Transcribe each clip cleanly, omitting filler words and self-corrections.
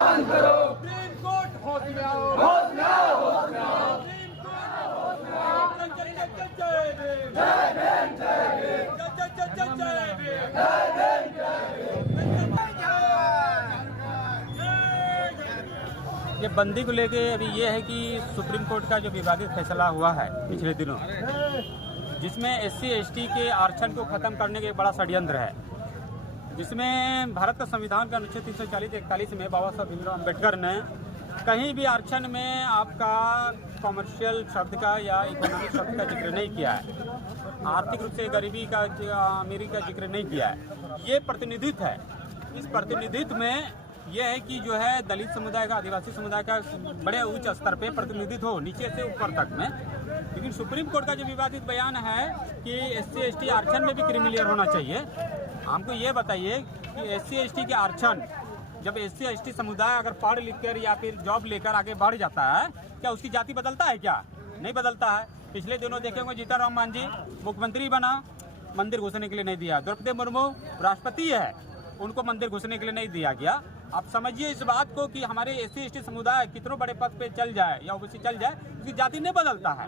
Supreme court होश में आओ, होश में आओ, होश में आओ। जय भीम, जय भीम, जय भीम, जय भीम, जय भीम। ये बंदी को लेके अभी ये है कि सुप्रीम कोर्ट का जो विवादित फैसला हुआ है पिछले दिनों, जिसमें SC ST के आरक्षण को खत्म करने के बड़ा षड्यंत्र है, जिसमें भारत का संविधान का अनुच्छेद 340-41 में बाबा साहब भीमराव अम्बेडकर ने कहीं भी आरक्षण में आपका कॉमर्शियल शब्द का या इकोनॉमिक शब्द का जिक्र नहीं किया है, आर्थिक रूप से गरीबी का अमीरी का जिक्र नहीं किया है। ये प्रतिनिधित्व है। इस प्रतिनिधित्व में यह है कि जो है दलित समुदाय का, आदिवासी समुदाय का बड़े उच्च स्तर पे प्रतिनिधित्व हो, नीचे से ऊपर तक में। लेकिन सुप्रीम कोर्ट का जो विवादित बयान है कि SC ST आरक्षण में भी क्रीमिलियर होना चाहिए। हमको ये बताइए कि SC ST के आरक्षण, जब SC ST समुदाय अगर पढ़ लिख कर या फिर जॉब लेकर आगे बढ़ जाता है, क्या उसकी जाति बदलता है? क्या नहीं बदलता है। पिछले दिनों देखे होंगे जीतन मांझी मुख्यमंत्री बना, मंदिर घुसने के लिए नहीं दिया। द्रौपदी मुर्मू राष्ट्रपति है, उनको मंदिर घुसने के लिए नहीं दिया गया। आप समझिए इस बात को कि हमारे SC ST समुदाय कितने बड़े पद पे चल जाए या OBC चल जाए, उसकी जाति नहीं बदलता है।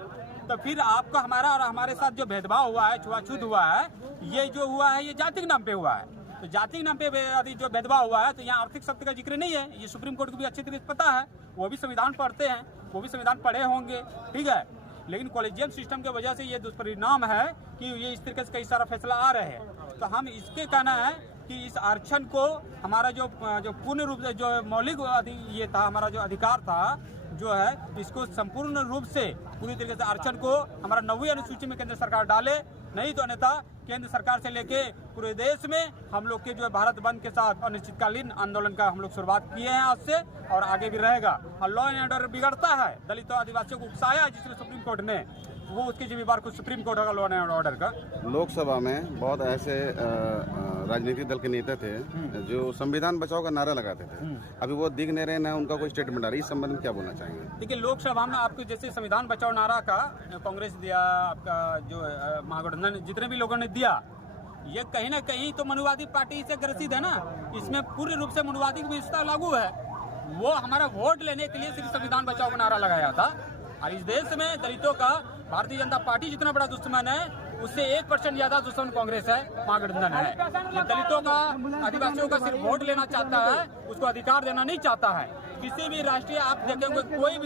तो फिर आपका हमारा और हमारे साथ जो भेदभाव हुआ है, छुआछूत हुआ है, ये जो हुआ है ये जाति के नाम पे हुआ है। तो जाति के नाम पे यदि जो भेदभाव हुआ है तो यहाँ आर्थिक शब्द का जिक्र नहीं है। ये सुप्रीम कोर्ट को भी अच्छी तरीके से पता है, वो भी संविधान पढ़ते हैं, वो भी संविधान पढ़े होंगे, ठीक है। लेकिन कॉलेजियम सिस्टम की वजह से ये दुष्परिणाम है कि ये इस तरीके से कई सारा फैसला आ रहे हैं। तो हम इसके कहना है कि इस आरक्षण को हमारा जो पूर्ण रूप से जो मौलिक ये था, हमारा जो अधिकार था जो है, इसको संपूर्ण रूप से पूरी तरीके से आरक्षण को हमारा 9वीं अनुसूची में केंद्र सरकार डाले, नहीं तो अन्यथा केंद्र सरकार से लेके पूरे देश में हम लोग के जो है भारत बंद के साथ अनिश्चितकालीन आंदोलन का हम लोग शुरुआत किए हैं आज से, और आगे भी रहेगा। और लॉ एंड ऑर्डर बिगड़ता है, दलितों आदिवासियों को उकसाया जिसने सुप्रीम कोर्ट ने, वो उसकी जिम्मेदार खुद सुप्रीम कोर्ट होगा लॉ एंड ऑर्डर का। लोकसभा में बहुत ऐसे राजनीतिक दल के नेता थे जो संविधान बचाओ का नारा लगाते थे, अभी वो दिख नहीं रहे, ना उनका कोई स्टेटमेंट आ रही। इस संबंध में क्या बोलना चाहेंगे? देखिए, लोकसभा में आपको जैसे संविधान बचाओ नारा का कांग्रेस दिया, आपका जो महागठबंधन जितने भी लोगों ने दिया, ये कहीं ना कहीं तो मनुवादी पार्टी से ग्रसित है ना। इसमें पूर्ण रूप से मनुवादी व्यवस्था लागू है। वो हमारा वोट लेने के लिए सिर्फ संविधान बचाओ का नारा लगाया था। और इस देश में दलितों का भारतीय जनता पार्टी जितना बड़ा दुश्मन है, उससे 1% ज्यादा दुश्मन कांग्रेस है, महागठबंधन है। ये दलितों का, आदिवासियों का सिर्फ वोट लेना चाहता है, उसको अधिकार देना नहीं चाहता है। किसी भी राष्ट्रीय आप देखेंगे कोई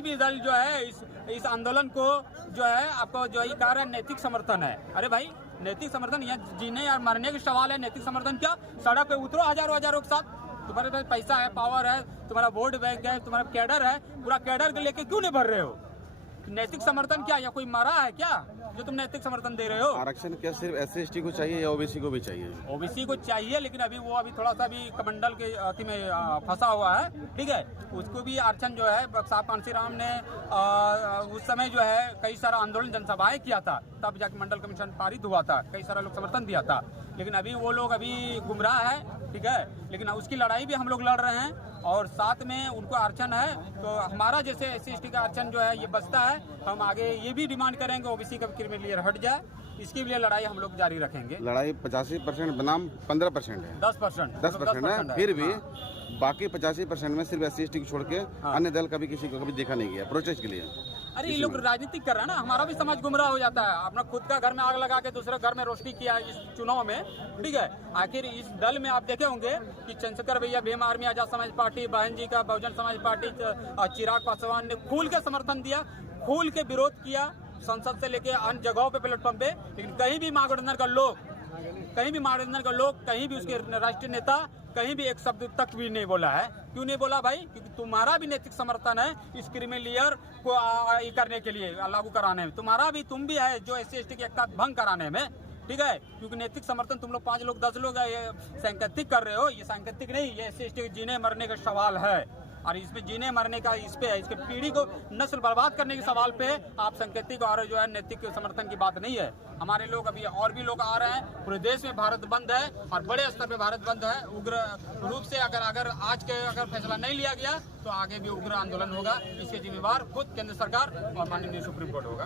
भी दल जो है इस आंदोलन को जो है आपको जो ये कह रहा है नैतिक समर्थन है। अरे भाई, नैतिक समर्थन यहाँ जीने और मरने का सवाल है। नैतिक समर्थन क्या? सड़क पे उतरो हजारों के साथ, तुम्हारे पास पैसा है, पावर है, तुम्हारा वोट बैंक है, तुम्हारा कैडर है, पूरा कैडर के लेके क्यों नहीं भर रहे हो? नैतिक समर्थन क्या? या कोई मरा है क्या जो तुम नैतिक समर्थन दे रहे हो? आरक्षण क्या सिर्फ SC ST को चाहिए या OBC को भी चाहिए? OBC को चाहिए, लेकिन अभी वो थोड़ा सा भी कमंडल के अति में फंसा हुआ है, ठीक है। उसको भी आरक्षण जो है, साहब कांशीराम ने उस समय जो है कई सारा आंदोलन जनसभाएं किया था, तब जाके मंडल कमीशन पारित हुआ था, कई सारा लोग समर्थन दिया था। लेकिन अभी वो लोग अभी गुमराह है, ठीक है। लेकिन उसकी लड़ाई भी हम लोग लड़ रहे हैं, और साथ में उनको आरक्षण है, तो हमारा जैसे SC ST का आरक्षण जो है ये बचता है। हम आगे ये भी डिमांड करेंगे OBC का क्रीमिलियर हट जाए, इसके लिए लड़ाई हम लोग जारी रखेंगे। लड़ाई 85% बनाम 15% है, 10% है, फिर भी बाकी 85% में सिर्फ SC ST को छोड़ के अन्य दल कभी किसी को कभी देखा नहीं गया प्रोटेस्ट के लिए। अरे ये लोग राजनीति कर रहे हैं ना, हमारा भी समाज गुमराह हो जाता है। अपना खुद का घर में आग लगा के दूसरे घर में रोशनी किया इस चुनाव में, ठीक है। आखिर इस दल में आप देखे होंगे कि चंद्रशेखर भैया, भीम आर्मी, आजाद समाज पार्टी, बहन जी का बहुजन समाज पार्टी, चिराग पासवान ने खुल के समर्थन दिया, खुल के विरोध किया, संसद से लेके अन्य जगहों पे, प्लेटफॉर्म पे। लेकिन कहीं भी महागठबंधन का लोग, कहीं भी उसके राष्ट्रीय नेता कहीं भी एक शब्द तक भी नहीं बोला है। क्यों नहीं बोला भाई? क्योंकि तुम्हारा भी नैतिक समर्थन है इस क्रीमिलियर को करने के लिए, लागू कराने में। तुम भी है जो SC ST की एकता भंग कराने में, ठीक है। क्योंकि नैतिक समर्थन तुम लोग 5 लोग 10 लोग सांकेतिक कर रहे हो, ये सांकेतिक नहीं, ये SC ST जीने मरने का सवाल है। और इसमें जीने मरने का इस पे है, इसके पीढ़ी को नस्ल बर्बाद करने के सवाल पे आप सांकेतिक और जो है नैतिक समर्थन की बात नहीं है। हमारे लोग अभी और भी लोग आ रहे हैं, पूरे देश में भारत बंद है और बड़े स्तर पे भारत बंद है। उग्र रूप से अगर आज के फैसला नहीं लिया गया तो आगे भी उग्र आंदोलन होगा। इसके जिम्मेवार खुद केंद्र सरकार और माननीय सुप्रीम कोर्ट होगा।